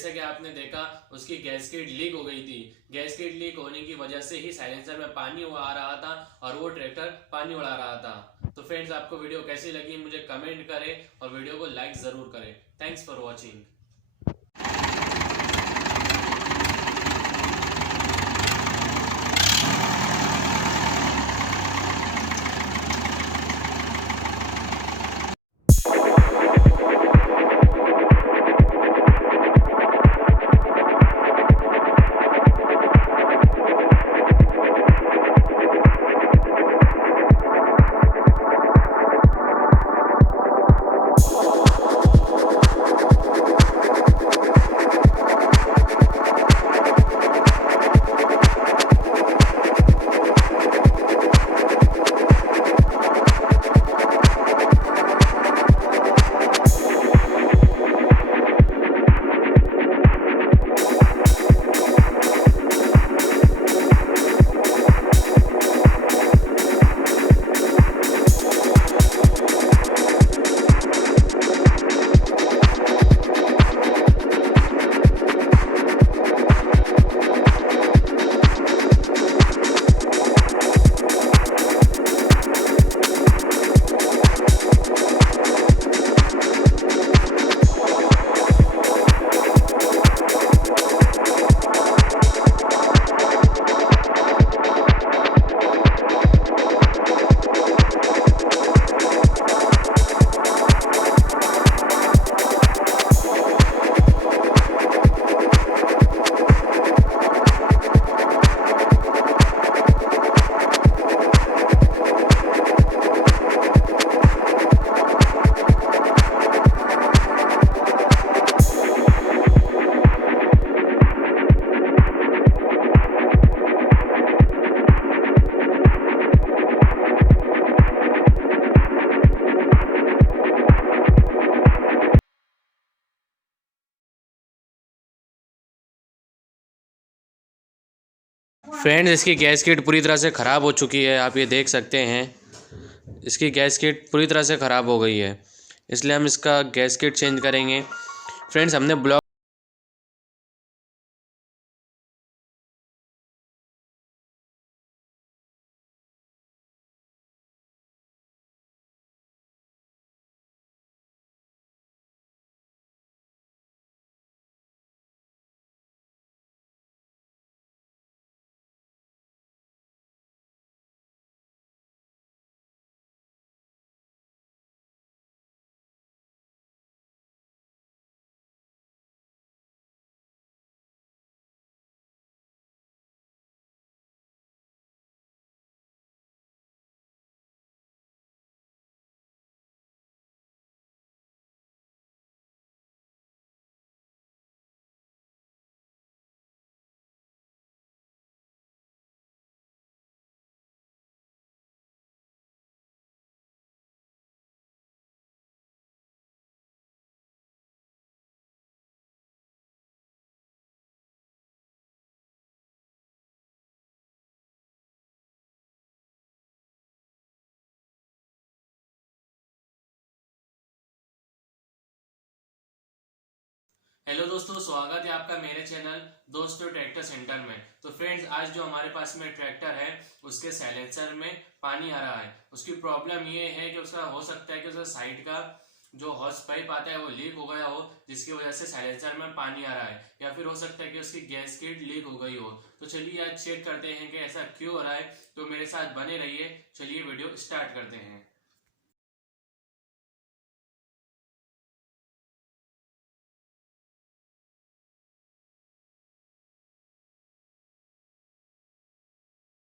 जैसे कि आपने देखा उसकी गैसकेट लीक हो गई थी। गैसकेट लीक होने की वजह से ही साइलेंसर में पानी आ रहा था और वो ट्रैक्टर पानी उड़ा रहा था। तो फ्रेंड्स, आपको वीडियो कैसी लगी मुझे कमेंट करें और वीडियो को लाइक ज़रूर करें। Thanks for watching. फ्रेंड्स, इसकी गैस किट पूरी तरह से ख़राब हो चुकी है। आप ये देख सकते हैं, इसकी गैस किट पूरी तरह से ख़राब हो गई है, इसलिए हम इसका गैस किट चेंज करेंगे। फ्रेंड्स, हमने ब्लॉक हेलो दोस्तों, स्वागत है आपका मेरे चैनल दोस्तों ट्रैक्टर सेंटर में। तो फ्रेंड्स, आज जो हमारे पास में ट्रैक्टर है उसके साइलेंसर में पानी आ रहा है। उसकी प्रॉब्लम ये है कि उसका हो सकता है कि उसका साइड का जो हॉर्स पाइप आता है वो लीक हो गया हो, जिसकी वजह से साइलेंसर में पानी आ रहा है, या फिर हो सकता है कि उसकी गैस किट लीक हो गई हो। तो चलिए आज चेक करते हैं कि ऐसा क्यों हो रहा है। तो मेरे साथ बने रहिए, चलिए वीडियो स्टार्ट करते हैं।